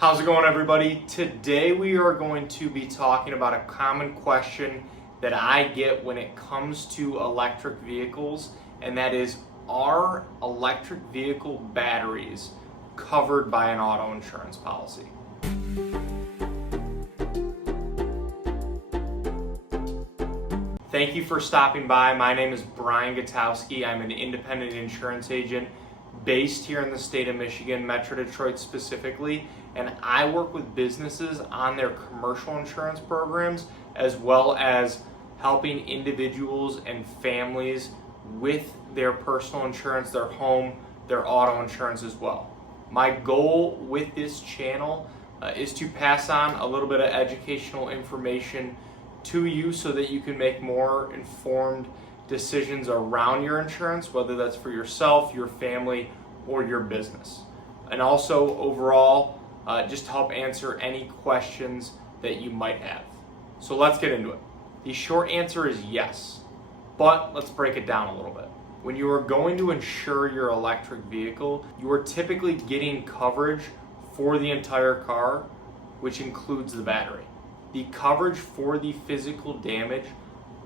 How's it going, everybody? Today we are going to be talking about a common question that I get when it comes to electric vehicles, and that is, are electric vehicle batteries covered by an auto insurance policy? Thank you for stopping by. My name is Brian Gutowski. I'm an independent insurance agent based here in the state of Michigan, Metro Detroit specifically, and I work with businesses on their commercial insurance programs as well as helping individuals and families with their personal insurance, their home, their auto insurance as well. My goal with this channel is to pass on a little bit of educational information to you so that you can make more informed decisions around your insurance, whether that's for yourself, your family, or your business. And also overall, just to help answer any questions that you might have. So let's get into it. The short answer is yes, but let's break it down a little bit. When you are going to insure your electric vehicle, you are typically getting coverage for the entire car, which includes the battery. The coverage for the physical damage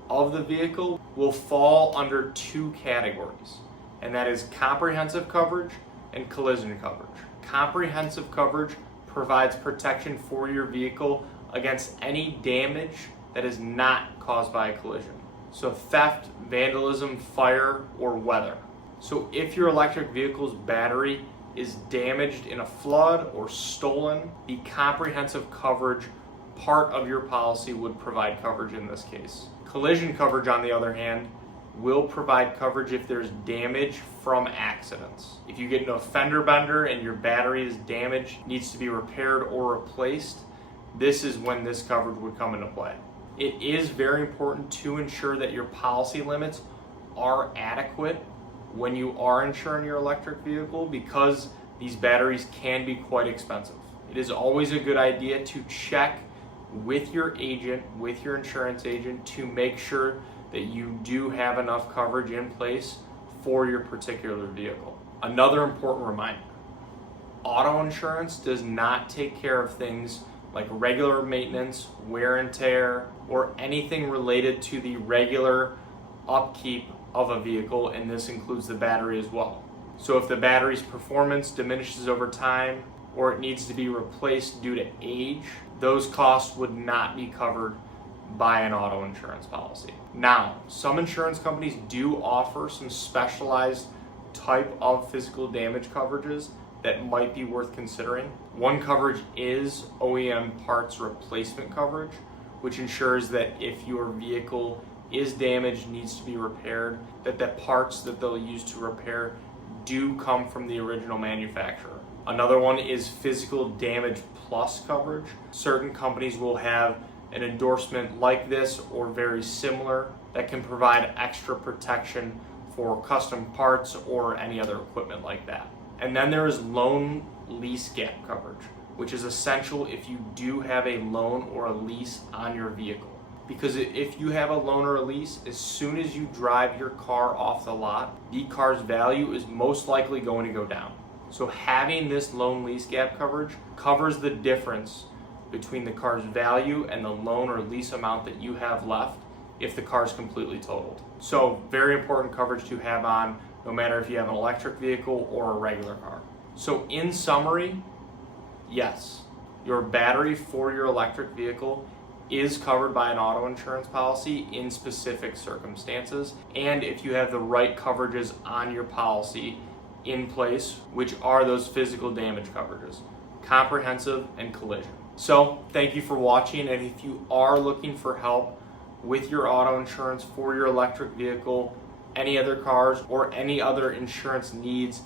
of the vehicle will fall under two categories, and that is comprehensive coverage and collision coverage. Comprehensive coverage provides protection for your vehicle against any damage that is not caused by a collision. So theft, vandalism, fire, or weather. So if your electric vehicle's battery is damaged in a flood or stolen, the comprehensive coverage part of your policy would provide coverage in this case. Collision coverage, on the other hand, will provide coverage if there's damage from accidents. If you get into a fender-bender and your battery is damaged, needs to be repaired or replaced, this is when this coverage would come into play. It is very important to ensure that your policy limits are adequate when you are insuring your electric vehicle, because these batteries can be quite expensive. It is always a good idea to check with your agent, with your insurance agent, to make sure that you do have enough coverage in place for your particular vehicle. Another important reminder, auto insurance does not take care of things like regular maintenance, wear and tear, or anything related to the regular upkeep of a vehicle, and this includes the battery as well. So if the battery's performance diminishes over time, or it needs to be replaced due to age, those costs would not be covered by an auto insurance policy. Now, some insurance companies do offer some specialized type of physical damage coverages that might be worth considering. One coverage is OEM parts replacement coverage, which ensures that if your vehicle is damaged, needs to be repaired, that the parts that they'll use to repair do come from the original manufacturer. Another one is physical damage plus coverage. Certain companies will have an endorsement like this or very similar that can provide extra protection for custom parts or any other equipment like that. And then there is loan lease gap coverage, which is essential if you do have a loan or a lease on your vehicle. Because if you have a loan or a lease, as soon as you drive your car off the lot, the car's value is most likely going to go down. So having this loan lease gap coverage covers the difference between the car's value and the loan or lease amount that you have left if the car is completely totaled. So very important coverage to have on, no matter if you have an electric vehicle or a regular car. So in summary, yes, your battery for your electric vehicle is covered by an auto insurance policy in specific circumstances, and if you have the right coverages on your policy in place, which are those physical damage coverages, comprehensive and collision. So thank you for watching, and if you are looking for help with your auto insurance for your electric vehicle, any other cars, or any other insurance needs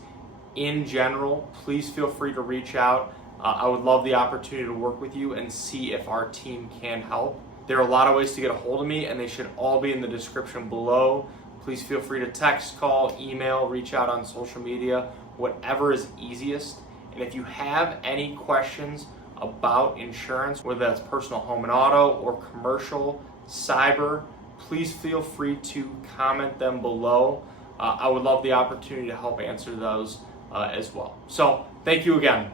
in general, please feel free to reach out. I would love the opportunity to work with you and see if our team can help. There are a lot of ways to get a hold of me, and they should all be in the description below. Please feel free to text, call, email, reach out on social media, whatever is easiest. And if you have any questions about insurance, whether that's personal home and auto or commercial, cyber, please feel free to comment them below. I would love the opportunity to help answer those as well. So thank you again.